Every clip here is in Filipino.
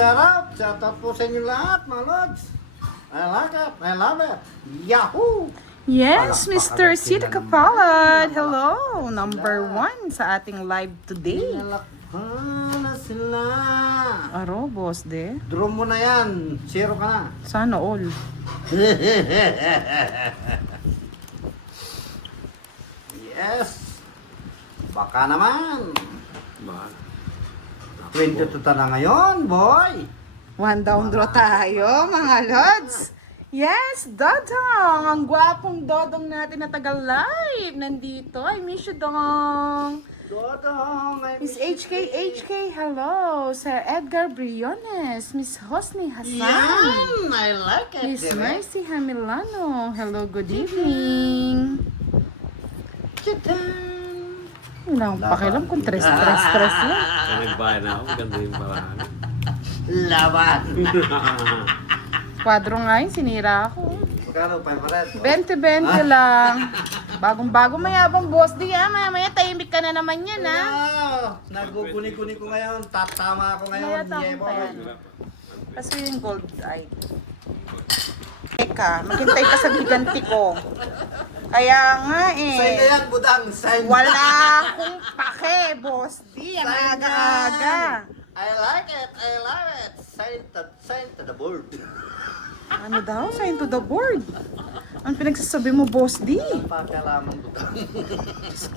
sarap. Shoutout po sa inyo lahat, mga lods. I like it. I love it. Yahoo! Yes, Mr. Palakpakan Sid sila. Kapalad. Hello, number 1 sa ating live today. Nalakpan na sila. Aro, boss de. Draw mo na yan. Zero ka na. Sana all. Yes. Baka naman. 22 na ngayon, boy. One down draw tayo, mga lods. Yes, Dodong! Ang gwapong Dodong natin na taga-live. Nandito. I miss you, Dong. Dodong, Miss HK, hello. Sir Edgar Briones. Miss Hosni Hassan. Yan! I like it. Miss diba? Mercy Hamilano. Hello, good evening. Tadam! Wala akong pakialam kung stress lang. Kaya nagbahay na ako, ganda yung paraan. Laban! Kwadro nga yun, sinira ako. Magkano? 500? 20-20 lang. Bagong-bago mayabang boss di ah. Maya tahimik ka na naman yan ah. Naguguni-guni ko ngayon. Tatama ako ngayon. Mayata akong Yebo. pa yan. Kasi yung gold eye. Teka, maghintay ka sa biganti ko. Kaya nga Sign na eh. yan, budang. Sign na. Wala akong pake, boss di. Ang Sign aga-aga. I like it. I love it. Sign to the board. Ano daw? Sign to the board. Ang pinagsasabi mo, boss di. Pakialaman budang.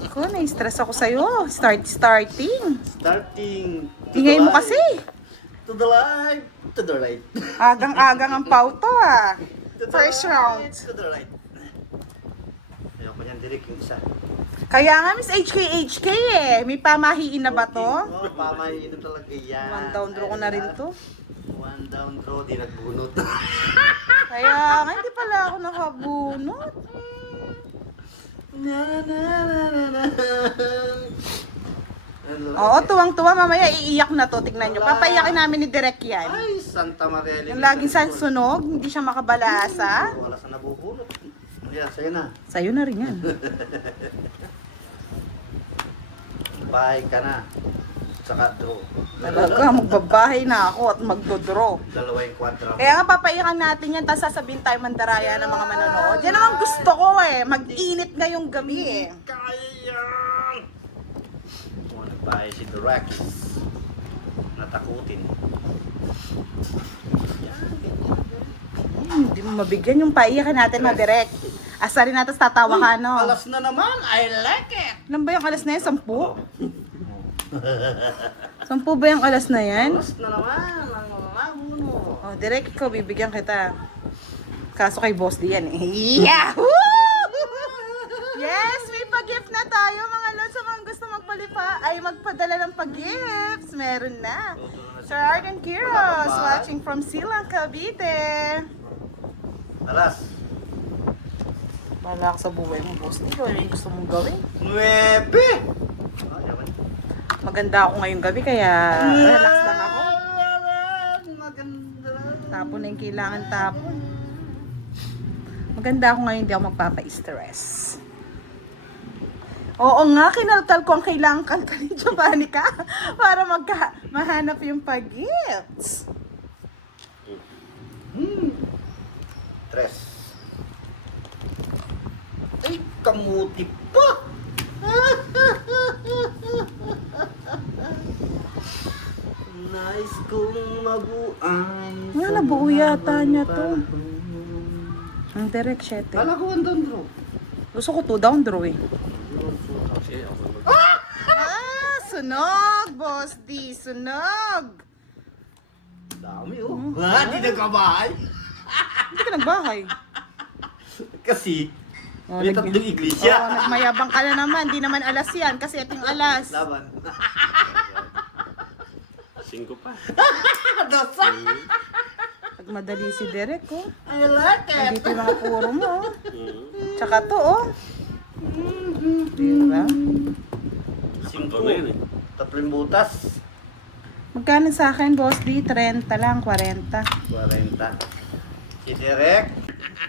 Ko, na-stress ako sa'yo. Starting. Starting. to Ingay the mo light, kasi. To the light. To the right. Agang-agang ang pauto ah. To the First right, round. To the right. Ayoko niyan, Direk, yung isa. Kaya nga, Miss HK eh. May pamahiin na ba to? Oo, pamahiin na talaga yan. One down draw ko na rin to. One down draw, di nagbunot. Kaya nga, hindi pala ako nakabunot. Na, na, na, na, na. Oo, tuwang-tuwa. Mamaya iiyak na to. Tignan nyo. Papaiyakin namin ni Direk yan. Ay, Santa Maria. Yung laging sa sunog, hindi siya makabalasa. Wala sa nabubunot. Ayan, sa'yo na. Sa'yo na rin yan. Bahay ka na. Saka draw. Talaga, magbabahay na ako at magdodraw. Dalawa yung kwadra. Kaya nga papaiyakan natin yan, tapos sasabihin tayo mandaraya ng mga manonood. Yan ang gusto ko eh. Mag-init ngayong gabi eh. Kaya yan! Kung nagbahay si Direk. Natakutin. Hindi mo mabigyan yung paiyakan natin madirect. Asarin natin tatawa ka, no? Alas na naman. I like it. Ilan ba yung alas na yan? 10? 10 ba yung alas na yan? Alas na naman. Ang mabuno. Oh, direct ikaw, bibigyan kita. Kaso kay boss di yan eh. Yahoo! Yes, may pag-gift na tayo mga lods. Sa mga gusto magpalipa ay magpadala ng pag-gifts. Meron na. Sir Arden Quiros, watching from Silang, Cavite. Alas. Bahala ka sa buhay mo, boss. Ikaw, ano yung gusto mong gawin? 9. Maganda ako ngayong gabi, kaya relax lang ako. Maganda. Tapon na yung kailangan tapon. Maganda ako ngayon, hindi ako magpapa-stress. Oo nga, kinalkal ko ang kailangan kalkalin, Giovannica, para mahanap yung pag-gifts. Tres. Ay, kamuti pa! Nice kong mabuan. Nga, nabuo yata niya to. Ang direct, 7. Kala ko ang down draw. Gusto ko 2 down draw eh. Kasi ako Ah, sunog, boss D, sunog. Dami oh. Ha? Di nagkabahay? Hindi ka nagbahay. Kasi, Oh, may tatlong iglesia. Oo, nagmayabang ka na naman. Di naman alas yan, kasi ito yung alas. Laban. 5 pa. Dosa. Pag madali si Derek, oh. I like it. Nandito yung mga puro mo, oh. Mm. Tsaka to, oh. Diba? Sakto na yun eh. Tatlong butas. Magkano sa akin, boss D? 30 lang, 40. 40. Si Direk.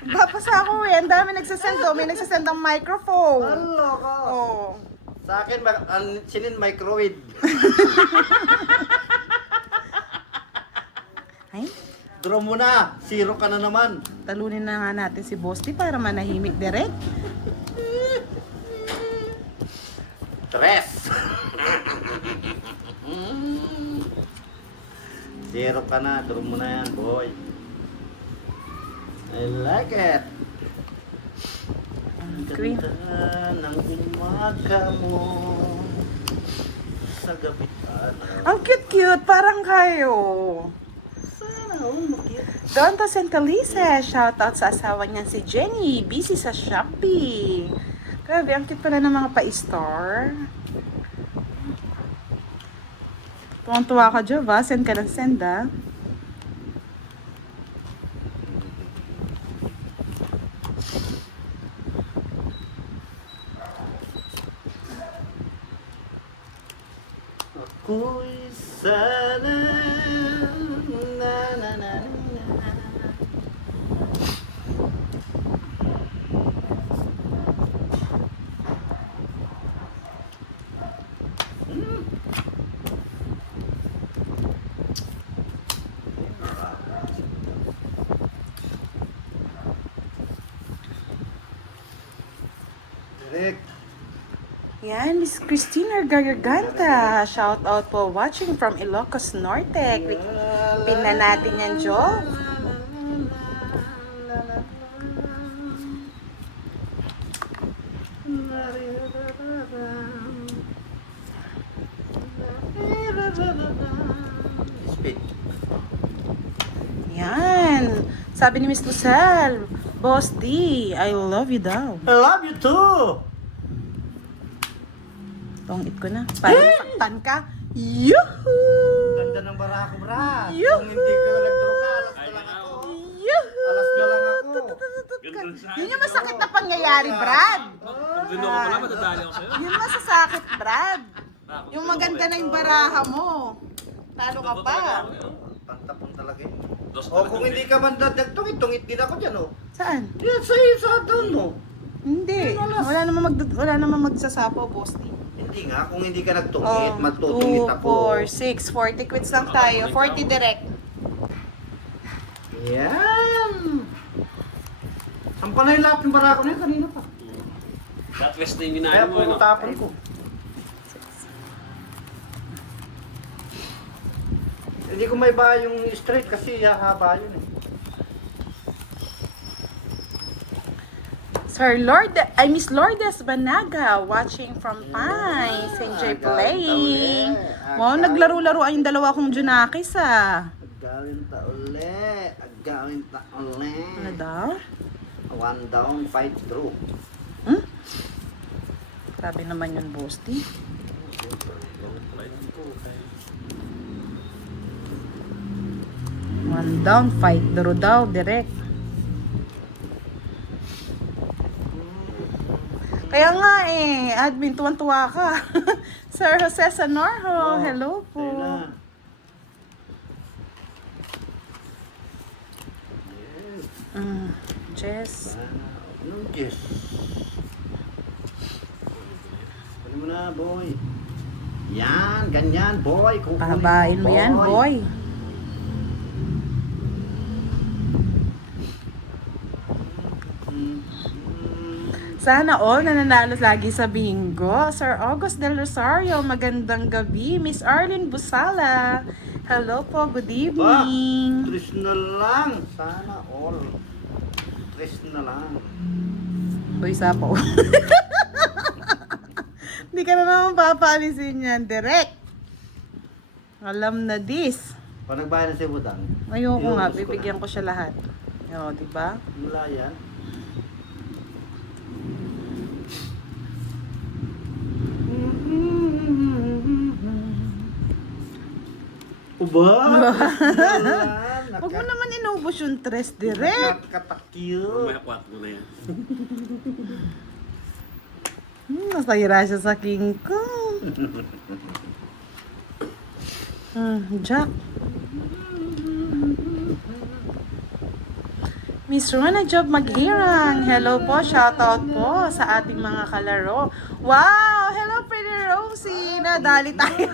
Papasa ako eh. Ang dami nagsasend, oh. May nagsasend ang microphone. Hello ko. Oh. Sa akin, sinin microwave. Ay, Draw mo na. 0 ka na naman. talunin na nga natin si Bosti para manahimik direct. 3. 0 ka na. Draw mo na yan, boy. I like it. Ang Green. ganda ng umaga mo. Sa gabi Ang cute-cute, parang kayo. Sana, makita. Donta Centalice, shoutout sa asawa niya si Jenny, busy sa Shopee. Grabe, ang cute pala ng mga pa-store. Tuwang-tuwa ka, Jova. Send ka ng send, ah. Ako'y sana na na na na. Direk. Yan, Miss Christina Garganta. Shout out po watching from Ilocos Norte. Pin na natin yan, Jo. Speed. Yan. Sabi ni Miss Lucel, Boss D, I love you daw. I love you too. Tongit ko na. Para masaktan ka. Yuhuu! Ganda ng barako, bra. Yuhu! Kung hindi ka nagduro ka, alas na lang ako. Yuhuu! Alas na lang ako. Yun yung masakit na pangyayari, Brad. Pag binuo ko pala, matadali ako sa'yo. Yun masasakit, Brad. Yung maganda na yung baraha mo. Talo ka pa. Pantapon talaga yun. Dos O kung hindi ka man dadagtungit, tungit din ako dyan, oh. Saan? Yan, sa down mo. Hindi. Wala namang magsasapaw, Boss D. Hindi nga, kung hindi ka nagtungit, Oh, magtutungit 2, ako. 4, 6. 40 quits lang tayo. 40 direct. Yan. Sampa na yung lahat ng barako na yun, kanina pa. Southwest na yung Kaya ginaya mo, puro ano? tapon ko. Hindi ko may ba yung straight kasi haba yun eh. Sir Miss Lourdes Banaga watching from Pines. Enjoy playing. Wow, naglaro-laruan yung dalawa kong Junakis ah. Agawin ta uli. Agawin ta uli. Ano daw? 1 down, 5 through. Hmm? Grabe naman yun, Bosti. One down, fight draw daw, direct. Kaya nga eh, admin, tuwan-tuwa ka. Sir Jose Sanorho, hello po. Ayun na. Yes. Jess. Anong yes? Ano mo na, boy? Yan, ganyan, boy. Kukunin Pahabain mo yan, boy. Sana all nananalo lagi sa bingo. Sir August Del Rosario, magandang gabi. Miss Arlene Busala, hello po, good evening. Tres na lang. Sana all. Tres na lang. Uy, sapo. Hindi ka na naman papaalisin yan, direct. Alam na this. Pag nagbayad na si Budang, Ayoko nga, iubos ko bibigyan ko siya lahat. O, diba? mula yan. Uba! Huwag mo naman inubos yung tres, direct. Nakatakyo. May akwat mo na yan. Nasayra siya sa king ko. Jack. Miss Rona Job Maghirang. Hello po, shoutout po sa ating mga kalaro. Wow! Hello, Pretty Rosie! Nadali tayo.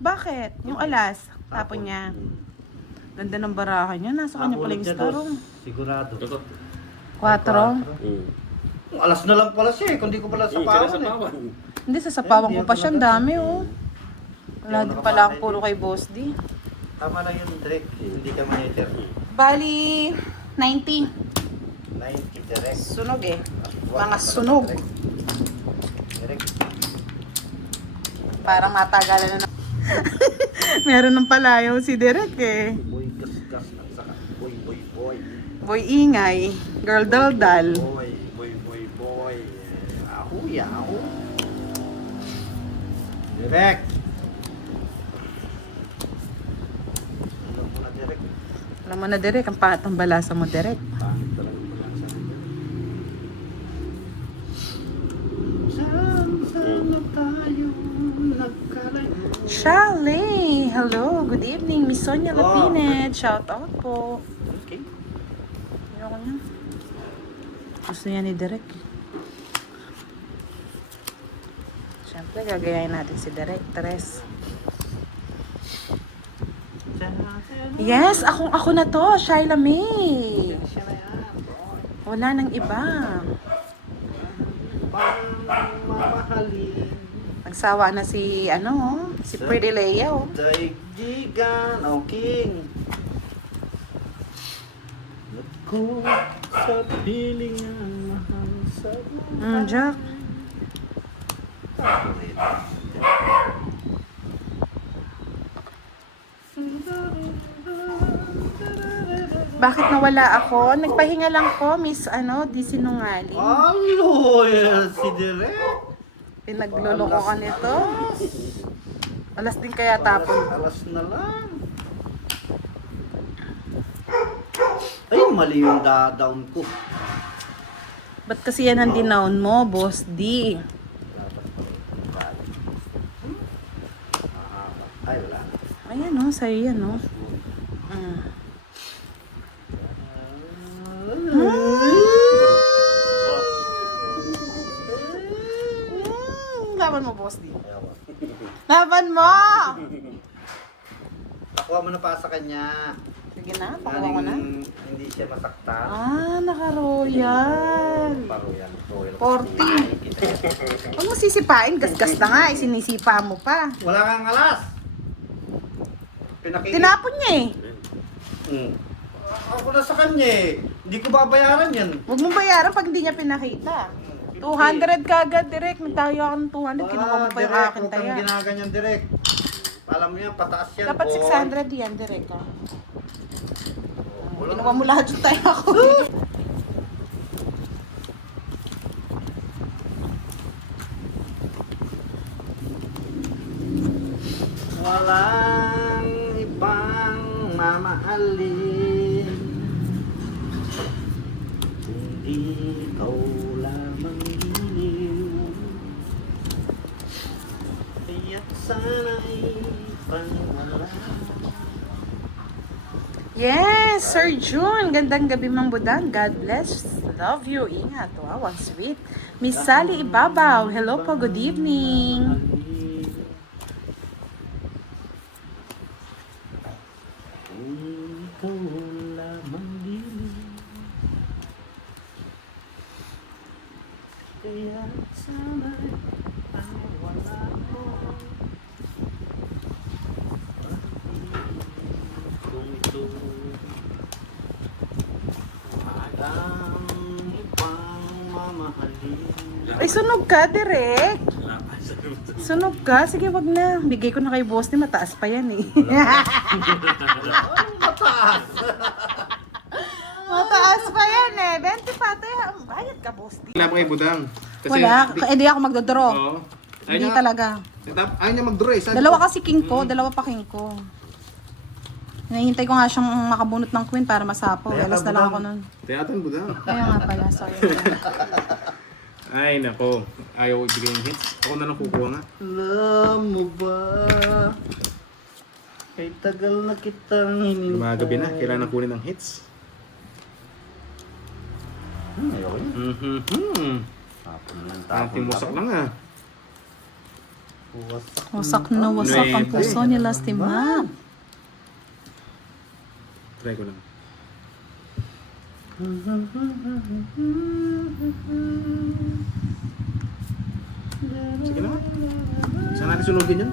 Bakit? Yung alas, tapon niya. Ganda ng barahan niya. Nasa kanya pala yung star. Sigurado. Ito. 4. Alas na lang pala siya eh, kung di ko pala sa Kaya sa pawan eh. pawan. Hindi, sa sapawan ko pa siya. Ang dami oh. Wala din pala ang puro kay Boss D. Tama lang yun, Drake. Hindi ka maniter. Bali, 90. 90 direct. Sunog eh. Mga sunog. Direct. Parang matagalan na. Meron ng palayaw si Derek eh. Boy, gas at saka boy. Boy ingay. Girl daldal. Boy. Yahu. Direct. Alam mo na, direct. Alam mo na Derek, ang pangat ng balasa mo Derek. Pangit talaga pala sa akin. Saan tayo nagkalayo? Shally! Hello, good evening. Miss Sonia Lapined. Shout out po. Okay. Ayoko niya. Gusto niya ni Derek. Siyempre, gagayahin natin si Derek. Tres. Yes, ako na to. Shyla May. Siya na yan. Wala nang iba. Mamahalin. Nagsawa na si, si Pretty Leia, oh. Daigdigan, o king. Ko sa pilingan, mahal sa buhay. Jack. Bakit nawala ako? Nagpahinga lang po, Miss, di sinungaling. Alo, si Direk. Pinagloloko ka nito. Alas din kaya tapon. Alas na lang. Ay, mali yung down ko. Ba't kasi yan ang dinown mo, Boss D? Ay, wala. Ayan, sa'yo yan, Laban mo, Boss D. Laban mo! Nakuha mo na pa sa kanya. Sige na, pakuha ko na. Hindi siya masaktan. Naka-royal. Royal. 40. Huwag mo sisipain, gas-gas na nga, sinisipa mo pa. Wala kang alas. Tinapon niya eh. Ako na sa kanya eh. Hindi ko babayaran yan. Huwag mong bayaran pag hindi niya pinakita. 200 kagad, direct. Nagtayo ako ng 200, kinuha mo pa yung akin Huwag taya. kang ginaganyan direct. Alam mo yan, pataas yan. Dapat boy. 600 yan, direct. Wala Kinuha mo lahat yung taya ko. Walang ibang mamahalin, kundi ikaw lamang iniw. Kaya't sana'y pangalan. Yes, Sir June. Gandang gabi, Mang Budang. God bless. Love you. Ingat. Wow, ang sweet. Miss Sally Ibabaw. Hello po. Good evening. Ikaw lamang iniw. Kaya't sana'y pangalan mo. Kung ito walang ibang mamahalin. Ay, sunog ka, direct. Sunog ka? Sige, wag na. Bigay ko na kay boss ni mataas pa yan eh. Mataas! Mataas pa yan eh. 20 pa. Bayad ka, boss. Wala pa kay Budang. Wala. Hindi ako magdodraw. Oo. Hindi talaga. Ayaw niya mag-draw eh. Dalawa kasi king ko. Dalawa pa king ko. Hinahintay ko nga siyang makabunot ng queen para masapo. Alas na lang ako nun. Tiyatan Budang. Kaya nga pala. Sorry. Ay nako. Ayaw ibigay yung hits. Ako na lang kukuha nga. Alam mo ba? Kay tagal na kitang hinintay. Gumagabi na. Kailangan kunin ng hits. Ayoko yun. Tapon lang, Ating wasak lang ah. Wasak na wasak ang puso ni Lastima. Try ko lang. Sige naman. Saan natin sunugin yun?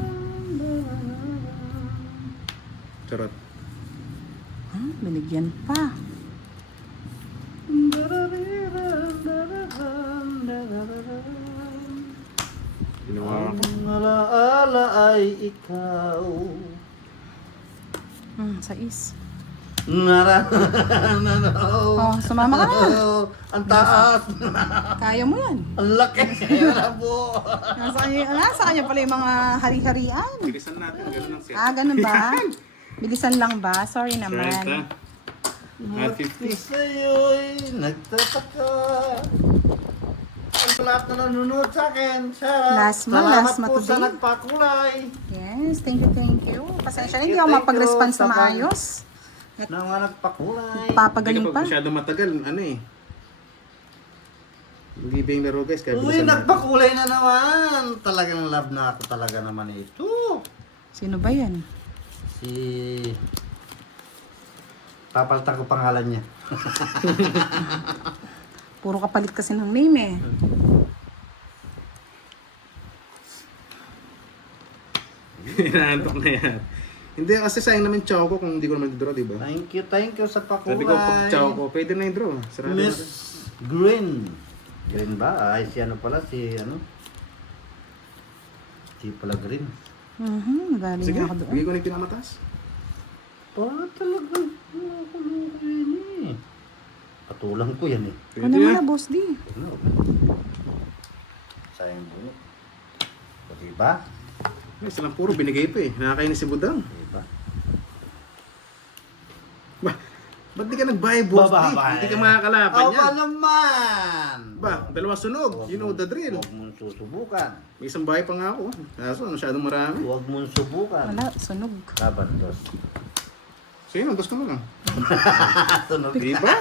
Charot. Binigyan pa. Ginawa ko. Ang alaala ay ikaw. Sais. Naranaw. Oh, sumama ka na. Ang taas. Kaya mo yan. Ang laki. Rabo. Nasa kanya pala yung mga hari-harian. Bilisan natin. Ganun ang set. Ganun ba? Bilisan lang ba? Sorry 30. naman. At 50. Sa'yo'y nagtataka. Ang lahat na nanonood sa akin. Last month, Salamat last month po sa today. nagpakulay. Yes, thank you. Pasensya na, Thank hindi you, ako thank mapag-response you. na maayos. Na mga nagpakulay. Papagaling Hindi pa. kapag masyado matagal, ano eh. Hindi ba yung laro guys? Kaya Uy, bilisan natin. nagpakulay na naman. Talagang love na ako talaga naman ito. Sino ba yan? Si... Papalitan ko pangalan niya. Puro kapalit kasi ng name eh. Inaantok na yan. Hindi kasi sayang naman choco kung hindi ko naman draw, di ba? Thank you sa pakulay. Sabi ko pag choco, pwede na yung draw. Sarado Miss natin. Green. Green ba? Ay, si ano pala? Si ano? Si pala Green. Galing Sige, ako doon. bigay ko na yung pinamataas. Para talagang nakakulong ko yun eh. Patulang ko yan eh. Ano mo na, boss D? Ano? Sayang bunot. O diba? Ay, silang puro binigay pa eh. Nakakainis si Budang. Diba? Ba't di ka nag-buy, boss? Bababa. Hindi ka makakalaban Aba yan. naman! Ba, dalawa sunog. You know the drill. Huwag mong susubukan. May isang bahay pa nga ako. Kaso, masyadong marami. Huwag mong subukan. Wala, sunog. Laban dos. So yun, dos ka mo lang. Tunog. Di ba?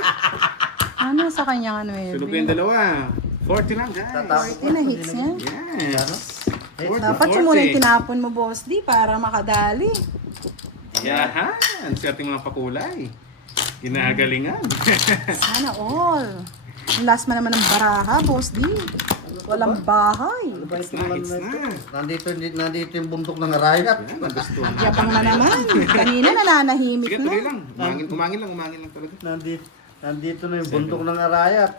Ano sa kanya ano eh? Sunog yung dalawa. 40 lang, guys. Tatapos Yun na hits niya. Yes. Eh, 40, Dapat yung muna yung tinapon mo, boss D, para makadali. Yahan. Swerte mga pakulay. Ginagalingan. Sana all. Yung last man naman ng baraha, boss D. Walang bahay. Ano ba Hits ito na, naman hits na ito? na. Nandito yung bundok ng arayat. Yan, nagustuhan. Yabang na naman. Kanina nananahimik Sige, tuloy na. lang. Umangin lang talaga. Nandito na yung bundok ng arayat.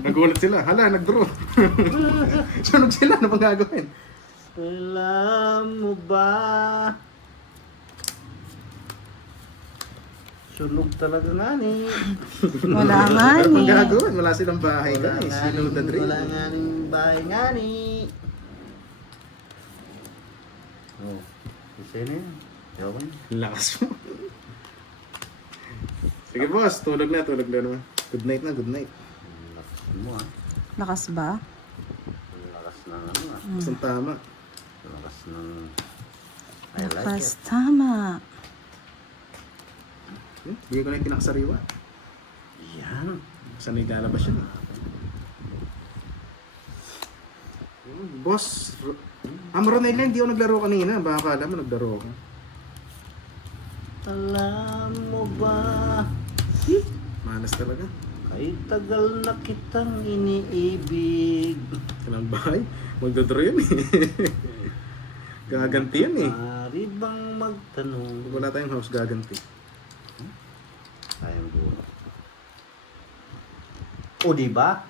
Nagulat sila. Hala, nag-draw. Sunog sila. Ano bang gagawin? Alam mo ba? Sunog talaga nga ni. Wala nga Ano bang ni. gagawin? Wala silang bahay, guys. You know the drill. Wala nga ni bahay nga ni. Oh, isa na yan. Ewan. Lakas mo. Sige boss, tulog na naman. Good night na, good night. Lakas mo ah. Lakas ba? Lakas ng ano ah. Isang tama. Lakas ng... I like Lakas, it. tama. Bigay ko na yung pinakasariwa. Yan. Saan na ilalabas yun? Boss, Ronel lang, hindi ako naglaro kanina. Baka akala mo naglaro ka. Alam mo ba? Malas talaga. Kay tagal na kitang iniibig. Kanang bahay. Magdodro yun eh. Gaganti yun eh. Maaari bang magtanong? Wala tayong house, gaganti. Sayang buo. O diba?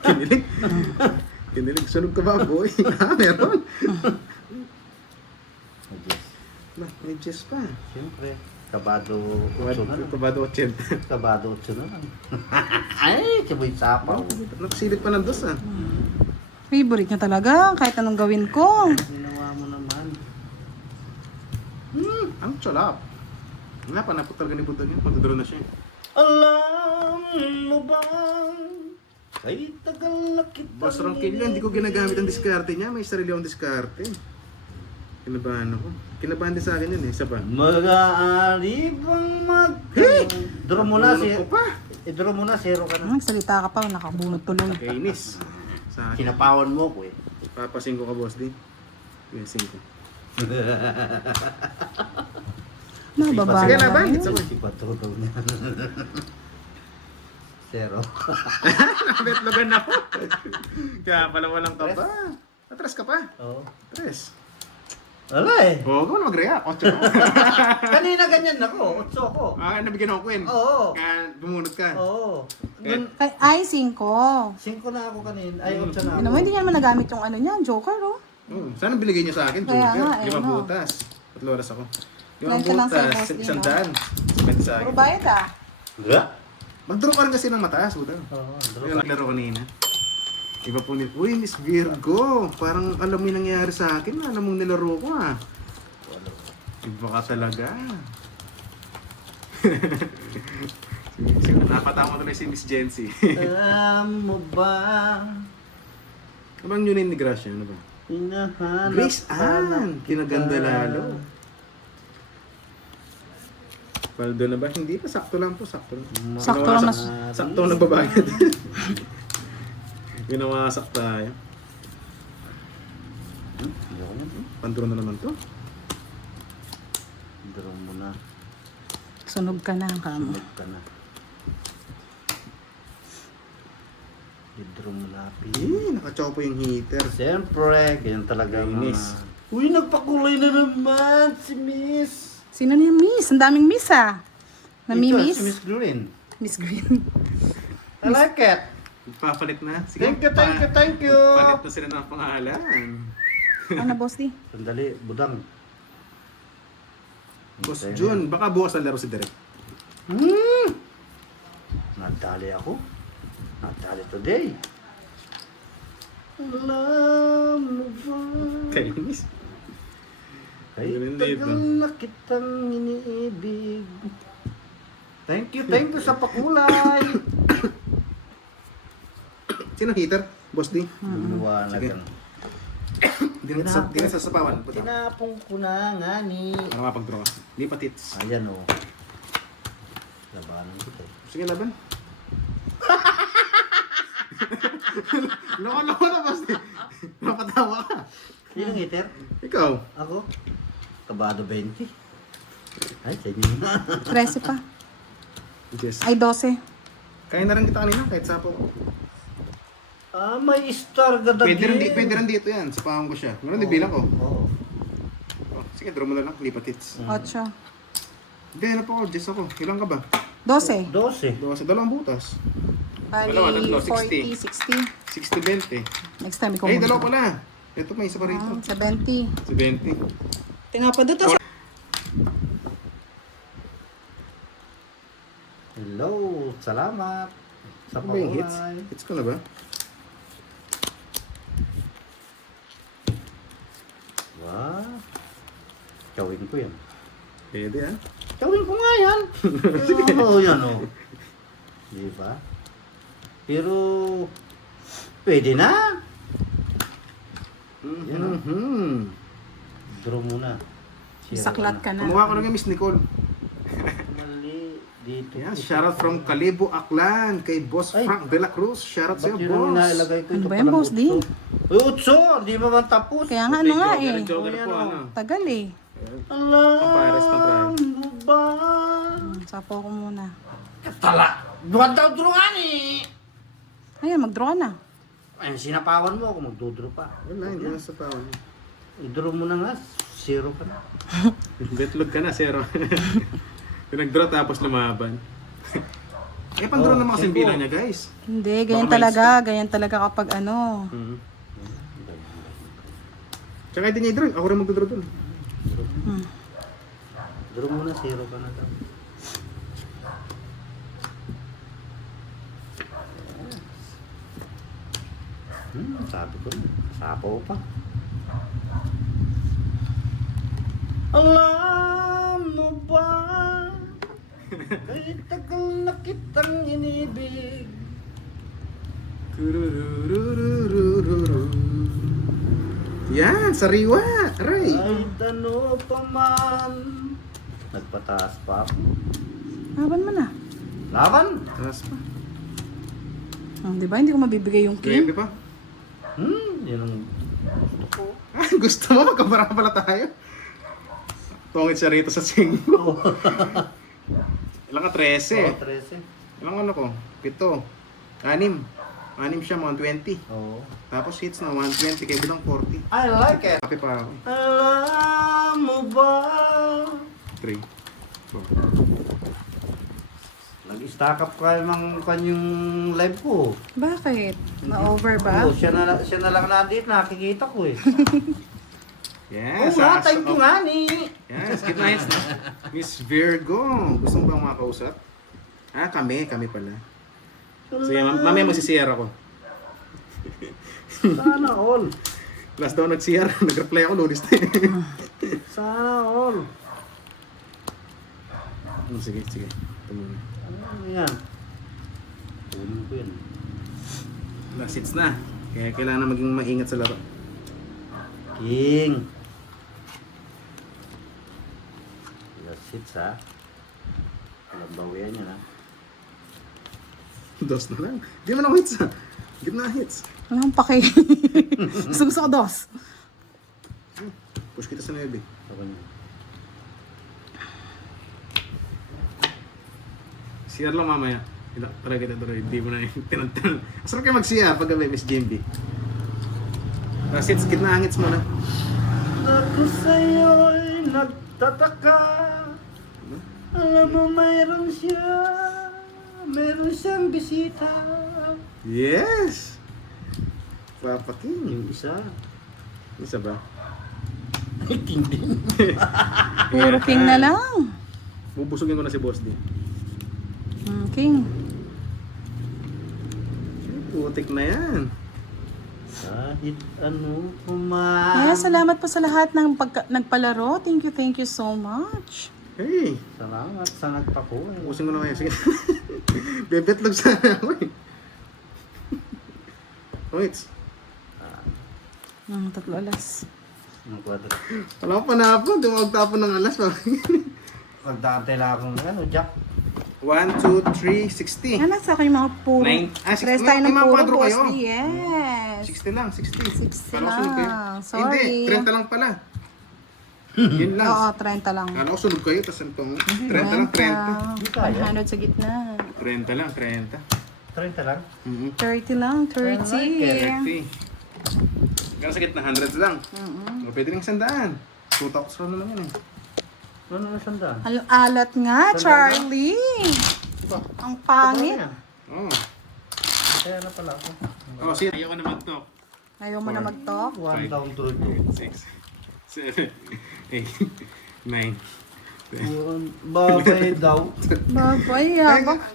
Kinilig. Kinilig. Sunog ka ba, boy? Meron. Oh, Diyos. May chest pa. Siyempre, kabado 8 na lang. Kabado 80. Kabado 8 na lang. Ay, siboy sapaw. Nakasilip pa ng dos ah. Favorite niya talaga, kahit anong gawin ko. Ginawa mo naman. Ang chalap. Nga pa, naputal ka ni Budang yan. Magdodro na siya. Alam mo bang kay tagal na kitang Boss Ronquillo, hindi ko ginagamit ang diskarte niya. May sarili akong diskarte. Kinabahan ako. Kinabahan din sa akin yun eh. Isa pa. Mag-aari bang Draw mo na, Bunot ko pa. i-draw mo na, 0 ka na. Nagsalita ka pa, nakabunot tuloy. Kainis. Sa akin. Kinapawan mo ko eh. Papasin ko ka, boss din. Yung 5. Mababa Sige, na laban. lang It's yun. okay. Si Patulog na. Zero. Betlogan ako. Kaya pala walang ka pa. Atras ka pa. Oo. Atras. Wala eh. Oo, kung mag-react. 8 ka. Kanina ganyan ako. 8 ako. Nabigyan ako, Quinn. Oo. Kaya bumunot ka. Oo. Nun, Ay, 5. 5 na ako kanina. Ay, 8 na Ano mo, ako. hindi niya naman nagamit yung ano niya, Joker, oh. Sana binigay niyo sa akin, Kaya Joker. nga, eh, 5 no? butas. 3 oras ako. 5 Ngayon ka lang sa butas, boss din, 100. no? Spend sa Puro akin. bayad ah. Wala? Mag-draw ka rin kasi ng mataas, buta. Oo. Yung naglaro kanina. Iba po ni... Uy, Miss Virgo. Parang alam mo yung nangyayari sa akin. Alam mong nilaro ko ah. Iba ka talaga. Napatama tuloy si Miss Jency. Alam mo ba? Ano bang yun ni Gracia? Ano ba? Hinahanap Grace ka na Ann! Kinaganda lalo. Paldo na ba? Hindi pa. Sakto lang po. Sakto lang. Sakto lang mas... Sakto ang nagbabayad. Ginawasak tayo. Pandro na naman to. Draw mo na. Sunog ka na, kamo. Sunog ka na. I-draw mo na. Nakachopo yung heater. Siyempre, ganyan talaga ang Kainis. Uy, nagpakulay na naman si Miss. Sino niya, Miss? Ang daming Miss ah. Ito, Nami-miss? si Miss Green. Miss Green. I like it. Papalit na. Sige, Thank you, thank you, thank you. Palit na sila ng pangalan. Ano, boss di? Sandali, budang. Boss Okay. Jun, baka bukas na laro si Derek. Nadali ako. Nadali today. Alam mo ba? Kayo, Miss. Ay, Ganun dito. tagal na kitang iniibig. Thank you sa pakulay. Sino heater? Boss D? Luwanag Sige. yan. Hindi na sasapawan. Puta. Tinapong ko na nga ni. Para mapag-draw ka. Hindi pa tits. Ayan o. Labanan kita. Sige, laban. Loko-loko na, Boss D. Napatawa ka. Sino ang hitter? Ikaw. Ako? Kabado 20. Ay, sa inyo na. 13 pa. Yes. Ay, 12. Kain na rin kita kanina kahit sapo. Ah, may star gadagin. Pwede rin dito yan. Sapahan ko siya. Meron din bilang ko. Oo. Oh, sige, draw mo na lang. Lipat hits. 8. Hindi, ano pa ako? Jess ako. Ilan ka ba? 12. 12. Dalawa sa dalawang butas. Bali, Dalawa, tatlo, 40, 60. 60. 60-20. Next time, ikaw Ay, mag- dalawa pala. Ito, may isa pa rito. 70. Si 20. Tinga pa dito. Hello, salamat. Sa Ano ba yung hits? pakulay. Hits ko na ba? Wow. Gawin ko yan. Pwede ah. Gawin ko nga yan. Oo, yan o. Di ba? Pero, pwede na. Yan o. Draw muna. Sira Saklat ka na. Kumuha ko lang yung Miss Nicole. Mali. Dito. Yan, shoutout from Calibo, Aklan. Kay Boss Ay. Frank de la Cruz. Shoutout Ba't sa'yo, yun ang boss. nailagay ko? Ano Ito ba yan, palang boss, di? utso. Uy, utso! Di ba man tapos? Kaya nga, ano nga Joker, eh. Joker Oh, yan, po, oh. ano. Tagal eh. Pampares pa tayo. Alam mo ba? Sapo ko muna. Tala! Duwan daw drugan eh! Ayan, mag-draw ka na. Ayun, sinapawan mo ako, magdudro pa. Wala, hindi na sa tao. I-draw mo na nga, 0 ka na. Betlog ka na, zero. Pinag-draw tapos lumaban. Eh, pang-draw Oh, naman kasi simple. bilang niya, guys. Hindi, ganyan Baka talaga. Ganyan talaga kapag ano. Mhm. Tsaka hindi niya i-draw. Ako rin mag-draw dun. Draw mo na, 0 ka na daw. Sabi ko na, sapaw pa. Alam mo ba? Kay tagal na kitang inibig. Kururururururu. Yan, sariwa. Aray. Kahit ano pa man. Nagpataas pa ako. Laban mo na. Laban! Taas pa. Oh, di ba? Hindi ko mabibigay yung king. Grabe pa. Yan ang Gusto mo? Magkabara pala tayo. Tungit siya rito sa 5. Ilan ka? 13. 13. Ilang ano ko? 7. 6 siya, mga 20. Oo. Tapos hits na 120, kaya bilang 40. I like it. Kape pa ako. Alam mo ba? 3. 4. Nag-stack up ka ng kanyang live ko. Bakit? Ma-over ba? Oo, siya na lang nandito, nakikita ko eh. Yes. Oo nga, thank you nga ni. Yes, good night. Miss Virgo, gusto mo bang makausap? Kami pala. Sige, mamaya magsisiyar ako. Sana all. Last daw nagsiyar, nag-reply ako lunes na Sana all. Sige. Ito muna. Ano yan? Kunin ko yan. Last hits na. Kaya kailangan maging maingat sa laro. King. Last hits ha. Walang bawian yan ha. Dos na lang. Di man ako hits ha. Gitna hits. Walang pake. Gusto ko dos. Push kita sa 9. Saka niya. CR lang mamaya. Tara kita tuloy. Hindi mo na yung tinantan. Asal kayo mag-CR pag may Miss JMB. Last hits, gitna hits muna. Ako sa'yo'y nagtataka. Alam mo mayroon siyang bisita. Yes! Papa King. Yung isa. Isa ba? Ay, king din. Puro king na lang. Bubusugin ko na si Boss D. King. Putik na yan. Kahit ano kuman. Salamat po sa lahat ng nagpalaro. Thank you so much. Hey! Salamat sa nagpakuha. Bubusin ko na kaya. Sige. Bebetlog sana ako eh. Wait. 3 alas. Ang kwadro. Wala pa na po. Hindi mo magtapon ng alas. Magdantay lang akong ano, Jack. 1, 2, 3, 60. Anak sa akin yung mga puro. Nine. Stress 60 tayo ng mga puro kwadro kayo. boss. Yes. 60 lang, 60. 60 Kala ko sunod kayo. lang. Sorry. Hindi, 30 lang pala. Yun lang. Oo, 30 lang. Kala ko sunod kayo, tapos ano itong 30 lang, 30. Hindi kaya. 100 sa gitna. 30 lang, 30. 30 lang. 30 lang, 30. 30. Kaya sa gitna, 100 lang. O, pwede rin 100. 2,000 na lang yan eh. Ano na sanda? Alat nga, Charlie. Ang pangit. Oo. Kaya na pala ako. Oh, sige. Ayaw ka na mag-talk. Ayaw mo na mag-talk. 1 down to 6, 7, 8, 9. Babay daw. Babay,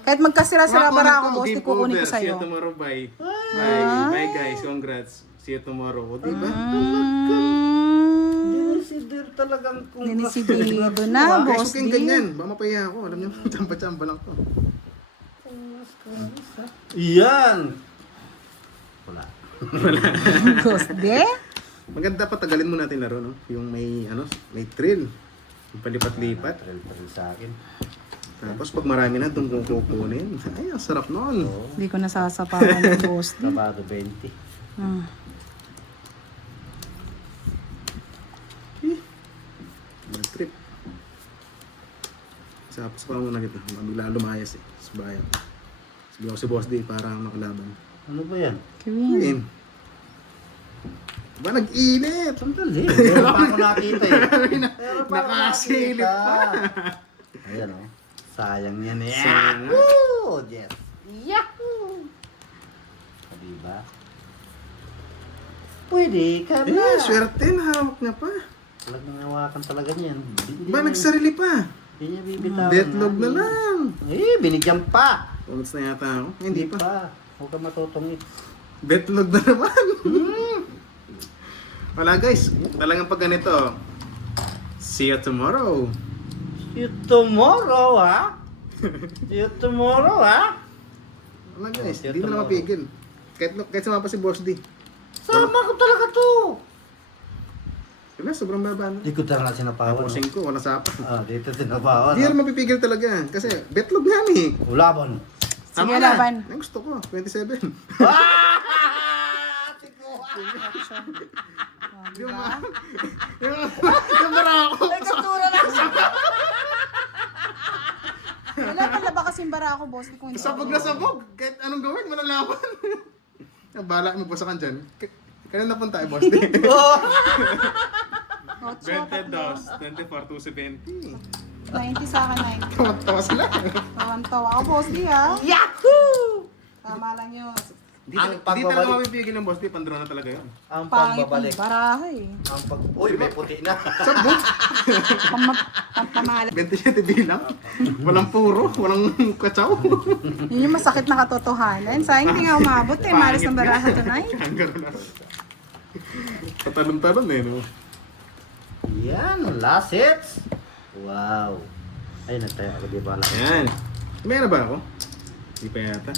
kahit magkasira-sira bara ako, boss, di kukunin ko See you sa'yo. tomorrow, bye. Bye guys, congrats. See you tomorrow. O, diba? Dinisidir talagang kung Dinisidido na, Guys, boss. huwag kayong ganyan. Baka mapaya ako. Alam niyo, tsamba-tsamba lang to. Iyan! Wala. Boss, de? Maganda pa, tagalin mo natin laro, no? Yung may, may thrill. Yung palipat-lipat. Trail sa akin. Tapos pag marami na, doon kong kukunin. Ay, ang sarap nun. Hindi ko nasasapakan ng boss. Kabado 20. Bad trip. Tapos pa muna kita. Bigla lumayas eh. Sa bayan. Sabi ako si Boss D para makalaban. Ano ba yan? Kevin. Ayun. Ba, nag-init! Sandali. Meron pa ako nakita eh. Meron pa ako Nakasilip nakita. Ayan o. Sayang yan eh. Sayang. Woo! Yes. Yahoo! Diba? Pwede ka na. Eh, swerte. Nahawak niya pa. Talagang nawakan talaga niyan. Ba, nagsarili pa. Hindi niya bibitawan. Deadlock na lang. Eh, binigyan pa. Pumunts na yata ako. Eh, hindi pa. Huwag ka matutungit. Betlog na naman. Wala guys. Talagang pag ganito. See you tomorrow. See you tomorrow, ha? See you tomorrow, ha? Wala guys. See you Hindi mo na tomorrow. mapigil. Kahit sumapa si Boss D. Sama ko talaga to. Wala, sobrang baba na. Di ko talaga sinapawan. Tapos 5, wala sapa. Ah, dito sinapawan. Hindi na mapipigil talaga. Kasi betlog nga eh. Ulabon. Sige, laban. Ang gusto ko, 27. Action. Oh, di Yung ba? yung barako. May kaptura lang siya. Wala pala ba kasing bara ako, boss? Kung hindi Sabog na sabog. Kahit anong gawin, malalaman. Bala, magbasa ka dyan. Kailan napunta boss? Ocho, 20 tatlo. dos, 24 to 70. 90 sa akin, 90. Tawa sila. Tawa ako, boss, di ha? Yahoo! Tama lang yun. Di Ang talaga pagbabalik. mapipigil ng boss, di pandraw na talaga yun. Ang Pangit pagbabalik. ng baraha eh. Uy, may puti na. Sabog. Pampamala. 27 bilang. Walang puro, walang katsaw. Yun yung masakit na katotohanan. Sayang hindi nga umabot eh. Malas ng baraha tonight. Hanggang na. Patalon-talon eh, no? Yan, last hits. Wow. Ay, nagtayo ako di bala. Ayan. Meron na ba ako? Hindi pa yata.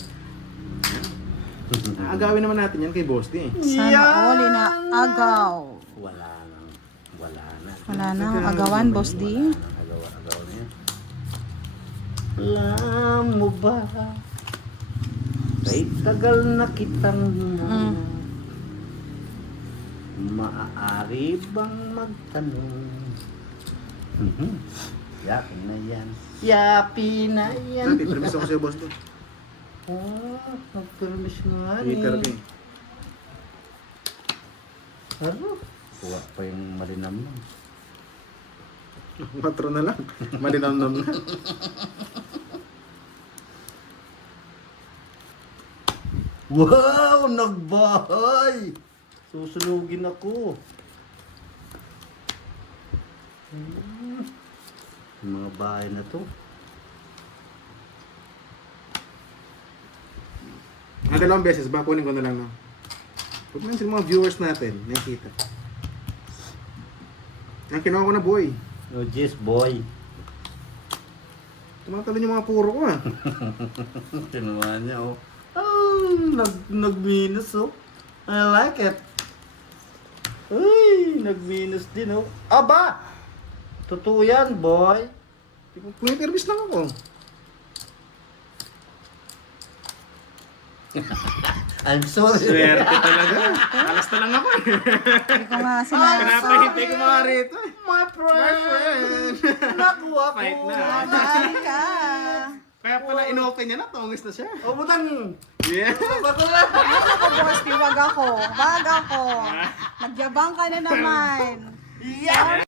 Agawin naman natin yan kay Boss D. Sana all agaw. Wala nang, wala na. Wala nang agawan, boss D. Agaw na yan. Alam mo ba? Kay tagal na kitang maaari bang magtanong? Yapi na yan. Yapi na yan. Dati, permiso ko sa'yo, Boss D. Oh, nag-permis nga Twitter ko eh. Ano? Kuha pa yung malinam nun. 4 na lang. Malinam-nam na. Wow! Nagbahay! Susunugin ako. Yung mga bahay na to. Dalawang beses, ba kunin ko na lang, no? Huwag na sila mga viewers natin, nakikita. Ang kinuha ko na, boy. No, just boy. Tumatalon yung mga puro ko, ah. Kinuha niya, oh. Oh, nag-minus, oh. I like it. Uy, nag-minus din, oh. Aba! Totoo yan, boy. May permis lang ako. I'm sorry. Swerte talaga. Alas na lang ako, eh. Hindi ko nga sinabi. Pinapahintay ko mga rito, eh. My friend! Nakuha ko. Fight na. Bye ka. Kaya pala in-open niya na, tongis na siya. O, butang! Yeah. Ay, naku, boss, wag ako. Wag ako. Nagyabang ka na naman. Yeah!